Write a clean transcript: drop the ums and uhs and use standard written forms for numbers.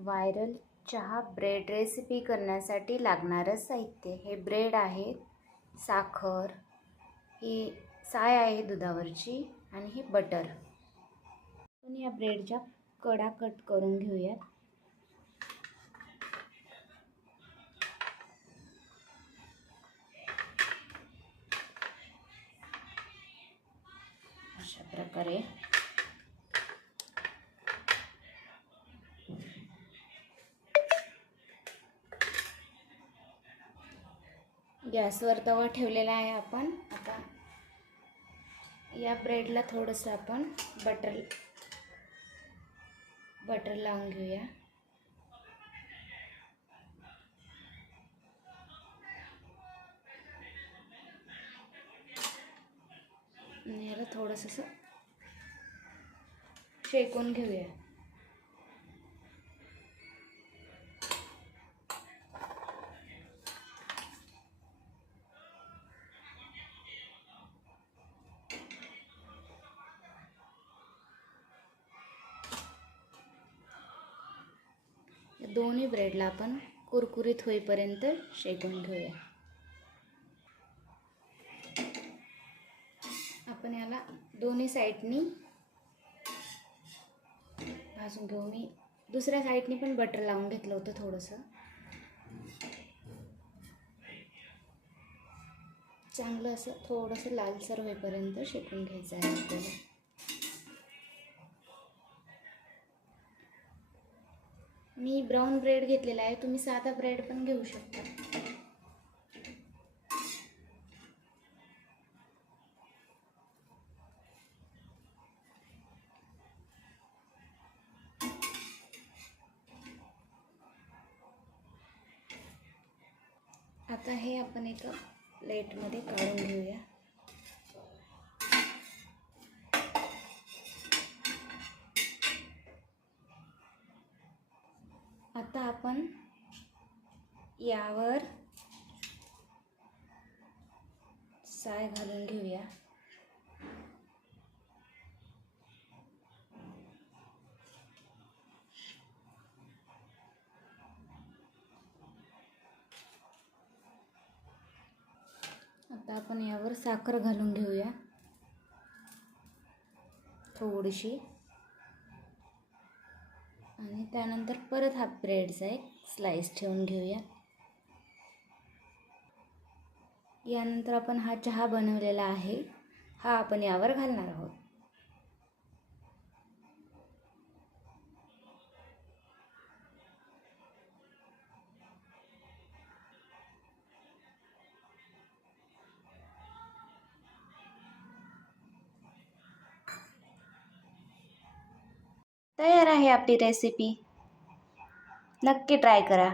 Viral चहा bread recipe करण्यासाठी लागणारं साहित्य हे ब्रेड आहे, साखर, ही साय आहे दुधावरची आणि ही बटर. आपण या ब्रेडच्या कडा कट करून घेऊयात. अशा प्रकारे गॅसवर तवा ठेवलेला आहे. आपण आता या ब्रेडला थोडंसं आपण बटर लावून घेऊया. आणि याला थोडंसं शेकून घेऊया. दोन्ही ब्रेडला आपण कुरकुरीत होईपर्यंत शेकून घेऊया. आपण याला दोन्ही साईडनी भाजून घेऊ. मी दुसऱ्या साईडनी पण बटर लावून घेतलं होतं थोडंसं. चांगलं असं थोडंसं लालसर होईपर्यंत शेकून घ्यायचं आहे आपल्याला. मी ब्राऊन ब्रेड घेतलेला आहे, तुम्ही साधा ब्रेड पण घेऊ शकता. आता हे आपण एका प्लेटमध्ये काढून घेऊया. आता आपण यावर साय घालून घेऊया. आता आपण यावर साखर घालून घेऊया थोडीशी. आणि त्यानंतर परत हा ब्रेडचा एक स्लाइस ठेवून घेऊया. यानंतर आपण हा चहा बनवलेला आहे, हा आपण यावर घालणार आहोत. तयार आहे आपली रेसिपी. नक्की ट्राय करा.